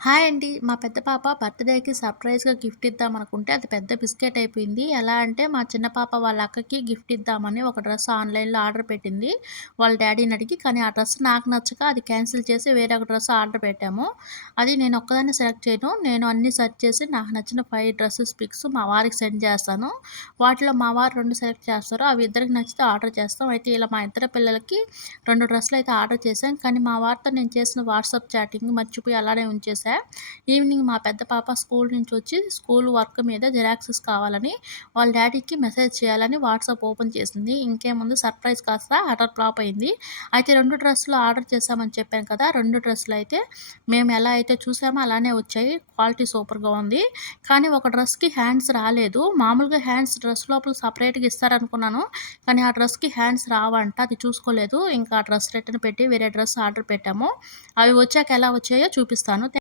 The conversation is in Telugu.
హాయ్ అండి. మా పెద్ద పాప బర్త్‌డేకి సర్ప్రైజ్‌గా గిఫ్ట్ ఇద్దామనుకుంటే అది పెద్ద బిస్కెట్ అయిపోయింది. ఎలా అంటే మా చిన్న పాప వాళ్ళ అక్కకి గిఫ్ట్ ఇద్దామని ఒక డ్రెస్ ఆన్‌లైన్‌లో ఆర్డర్ పెట్టింది. వాళ్ళ డ్యాడీని అడిగి. కానీ ఆ డ్రెస్ నాకు నచ్చక అది క్యాన్సిల్ చేసి వేరే ఒక డ్రెస్ ఆర్డర్ పెట్టాము. అది నేను ఒక్కదాన్నే సెలెక్ట్ చేయను. నేను అన్నీ సెర్చ్ చేసి నాకు నచ్చిన 5 డ్రెసెస్ పిక్స్ మా వారికి సెండ్ చేస్తాను. వాటిలో మా వారు 2 సెలెక్ట్ చేస్తారు. అవి ఇద్దరికి నచ్చితే ఆర్డర్ చేస్తాం. అయితే ఇలా మా ఇద్దరి పిల్లలకి 2 డ్రెస్సులయితే ఆర్డర్ చేశాం. కానీ మా వారితో నేను చేసిన వాట్సాప్ చాటింగ్ మర్చిపోయి అలానే ఉంచేసా. ఈవినింగ్ మా పెద్ద పాప స్కూల్ నుంచి వచ్చి స్కూల్ వర్క్ మీద జిరాక్సెస్ కావాలని వాళ్ళ డ్యాడీకి మెసేజ్ చేయాలని వాట్సాప్ ఓపెన్ చేసింది. ఇంకేముంది సర్ప్రైజ్ కాస్త అటర్ ఫ్లాప్ అయింది. అయితే 2 డ్రెస్సులు ఆర్డర్ చేశామని చెప్పాను కదా! 2 డ్రెస్సులు అయితే మేము ఎలా అయితే చూసామో అలానే వచ్చాయి. క్వాలిటీ సూపర్‌గా ఉంది. కానీ ఒక డ్రెస్‌కి హ్యాండ్స్ రాలేదు. మామూలుగా హ్యాండ్స్ డ్రెస్ లోపల సెపరేట్‌గా ఇస్తారనుకున్నాను. కానీ ఆ డ్రెస్‌కి హ్యాండ్స్ రావంట. అది చూసుకోలేదు. ఇంకా ఆ డ్రెస్ రిటర్న్ పెట్టి వేరే డ్రెస్ ఆర్డర్ పెట్టాము. అవి వచ్చాక ఎలా వచ్చాయో చూపిస్తాను.